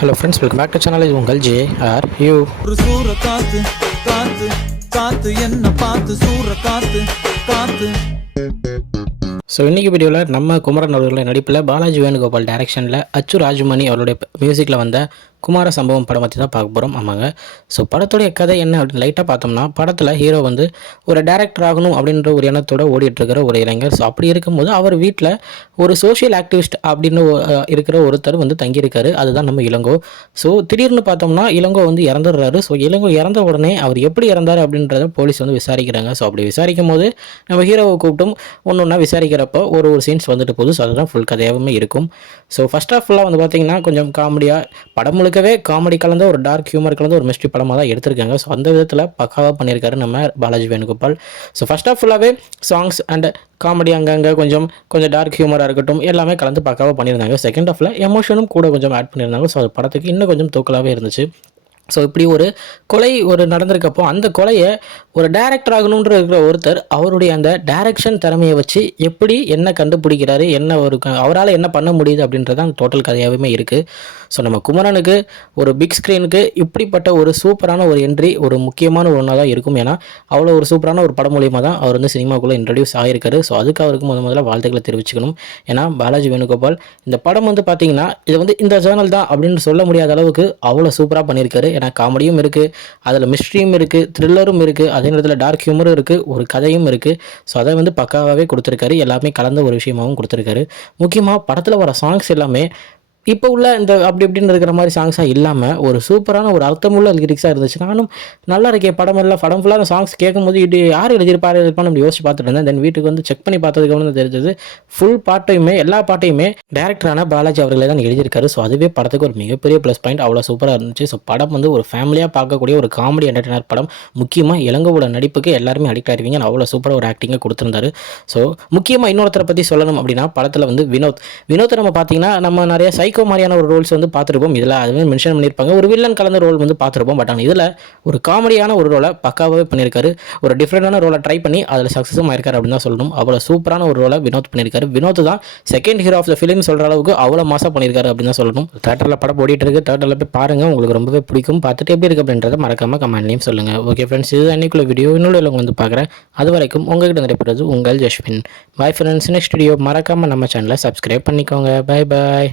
Hello friends, welcome back to channel. இது உங்கள் J are you. ஒரு சூற காத்து காத்து காத்து என்ன பார்த்து சூற காத்து காத்து. ஸோ இன்றைக்கி வீடியோவில் நம்ம குமரன் அவர்களுடைய நடிப்பில் பாலாஜி வேணுகோபால் டைரக்ஷனில் அச்சு ராஜமணி அவருடைய மியூசிக்கில் வந்த குமார சம்பவம் படம் பற்றி தான் பார்க்க போகிறோம். ஆமாங்க. ஸோ படத்துடைய கதை என்ன அப்படின்னு லைட்டாக பார்த்தோம்னா, படத்தில் ஹீரோ வந்து ஒரு டேரக்டர் ஆகணும் அப்படின்ற ஒரு எண்ணத்தோடு ஓடிட்டுருக்கிற ஒரு இளைஞர். ஸோ அப்படி இருக்கும்போது அவர் வீட்டில் ஒரு சோஷியல் ஆக்டிவிஸ்ட் அப்படின்னு இருக்கிற ஒருத்தர் வந்து தங்கியிருக்காரு. அதுதான் நம்ம இளங்கோ. ஸோ திடீர்னு பார்த்தோம்னா இளங்கோ வந்து இறந்துடுறாரு. ஸோ இளங்கோ இறந்த உடனே அவர் எப்படி இறந்தார் அப்படின்றத போலீஸ் வந்து விசாரிக்கிறாங்க. ஸோ அப்படி விசாரிக்கும் போது நம்ம ஹீரோவை கூப்பிட்டும் ஒன்று ஒன்றா விசாரிக்கிறப்போ ஒரு சீன்ஸ் வந்துட்டு போகுது. ஸோ அதுதான் ஃபுல் கதையாகவே இருக்கும். ஸோ ஃபஸ்ட் ஆஃப் ஃபுல்லாக வந்து பார்த்திங்கன்னா கொஞ்சம் காமெடியாக படம் முழுக்கவே காமெடி கலந்த ஒரு டார்க் ஹியூமர் கலந்த ஒரு மிஸ்ட்ரி படமாக தான் எடுத்திருக்காங்க. ஸோ அந்த விதத்தில் பக்காவாக பண்ணியிருக்காரு நம்ம Balaji Venugopal. So first of ஃபுல்லாகவே சாங்ஸ் அண்ட் காமெடி அங்கங்கே கொஞ்சம் டார்க் ஹியூமராக இருக்கட்டும் எல்லாமே கலந்து பக்காவாக பண்ணியிருந்தாங்க. செகண்ட் ஆஃபில் எமோஷனும் கூட கொஞ்சம் ஆட் பண்ணியிருந்தாங்க. ஸோ அது படத்துக்கு இன்னும் கொஞ்சம் தூக்கலாகவே இருந்துச்சு. ஸோ இப்படி ஒரு கொலை நடந்திருக்கப்போ அந்த கொலையை ஒரு டைரக்டர் ஆகணுன்ற இருக்கிற ஒருத்தர் அவருடைய அந்த டைரக்ஷன் திறமையை வச்சு எப்படி என்ன கண்டுபிடிக்கிறாரு, என்ன அவரால் என்ன பண்ண முடியுது அப்படின்றது அந்த டோட்டல் கதையாகவே இருக்குது. ஸோ நம்ம குமரனுக்கு ஒரு பிக் ஸ்க்ரீனுக்கு இப்படிப்பட்ட ஒரு சூப்பரான ஒரு என்ட்ரி ஒரு முக்கியமான ஒன்றா தான் இருக்கும். ஏன்னா அவ்வளோ ஒரு சூப்பரான ஒரு படம் மூலியமாக தான் அவர் வந்து சினிமாக்குள்ளே இன்ட்ரடியூஸ் ஆகியிருக்காரு. ஸோ அதுக்கு அவருக்கு முதல்ல வாழ்த்துக்களை தெரிவிச்சுக்கணும். ஏன்னா பாலாஜி வேணுகோபால் இந்த படம் வந்து பார்த்திங்கன்னா இது வந்து இந்த சேனல் தான் அப்படின்னு சொல்ல முடியாத அளவுக்கு அவ்வளோ சூப்பராக பண்ணியிருக்காரு. ஏன்னா காமெடியும் இருக்குது, அதில் மிஸ்ட்ரியும் இருக்குது, த்ரில்லரும் இருக்குது, அதே நேரத்தில் டார்க் ஹியூமரும் இருக்குது, ஒரு கதையும் இருக்குது. ஸோ அதை வந்து பக்காவாகவே கொடுத்துருக்காரு. எல்லாமே கலந்த ஒரு விஷயமாகவும் கொடுத்துருக்காரு. முக்கியமாக படத்தில் வர சாங்ஸ் எல்லாமே இப்போ உள்ள இந்த அப்படி இப்படின்னு இருக்கிற மாதிரி சாங்ஸாக இல்லாமல் ஒரு சூப்பரான ஒரு அர்த்தமுள்ள லிரிக்ஸாக இருந்துச்சு. நானும் நல்லா இருக்கே படம் ஃபுல்லாக அந்த சாங்ஸ் கேட்கும்போது இது யார் எழுதியிருப்பாரு அப்படி யோசிச்சு பார்த்துட்டு இருந்தேன். தென் வீட்டுக்கு வந்து செக் பண்ணி பார்த்ததுக்கு வந்து தெரிஞ்சது ஃபுல் பாட்டையுமே எல்லா பாட்டையுமே டேரக்டரான பாலாஜி அவர்களே தான் எழுதியிருக்காரு. ஸோ அதுவே படத்துக்கு ஒரு மிகப்பெரிய ப்ளஸ் பாயிண்ட். அவ்வளோ சூப்பராக இருந்துச்சு. ஸோ படம் வந்து ஒரு ஃபேமிலியாக பார்க்கக்கூடிய ஒரு காமெடி என்டர்டைனர் படம். முக்கியமாக இளங்கோவோட நடிப்புக்கு எல்லாருமே அடிக்ட் ஆகிருவீங்க. அவ்வளோ சூப்பராக ஒரு ஆக்டிங்கை கொடுத்துருந்தாரு. ஸோ முக்கியமாக இன்னொருத்தரை பற்றி சொல்லணும் அப்படின்னா படத்தில் வந்து வினோத்தை நம்ம பார்த்தீங்கன்னா நம்ம நிறைய மாதிரியான ஒரு ரோல்ஸ் வந்து பார்த்துருப்போம். இதில் அதுவே மென்ஷன் பண்ணியிருப்பாங்க. ஒரு வில்லன் கலந்த ரோல் வந்து பார்த்துருப்போம். பட் ஆனால் இதில் ஒரு காமெடியான ஒரு ரோலை பக்காவே பண்ணியிருக்காரு. ஒரு டிஃப்ரெண்டான ரோலை ட்ரை பண்ணி அதில் சக்ஸஸும் ஆயிருக்காரு அப்படின்னு தான் சொல்லணும். அவ்வளோ சூப்பரான ஒரு ரோலை வினோத் பண்ணியிருக்காரு. வினோத் தான் second hero of the film சொல்கிற அளவுக்கு அவ்வளோ மாசாக பண்ணியிருக்காரு அப்படின்னு தான் சொல்லணும். தேட்டரில் படம் ஓடிட்டு இருக்கு. தேட்டரில் போய் பாருங்கள், உங்களுக்கு ரொம்பவே பிடிக்கும். பார்த்துட்டு எப்படி இருக்குது அப்படின்றத மறக்காமல் கமெண்ட்லையும் சொல்லுங்கள். ஓகே ஃப்ரெண்ட்ஸ், இது அன்றைக்குள்ள வீடியோ இன்னொரு வந்து பார்க்குறேன். அது வரைக்கும் உங்கள்கிட்ட நடைபெறுறது உங்கள் Jaswin. Bye friends. Next video மறக்காமல் நம்ம சேனலை சப்ஸ்கிரைப் பண்ணிக்கோங்க. பாய் பாய்.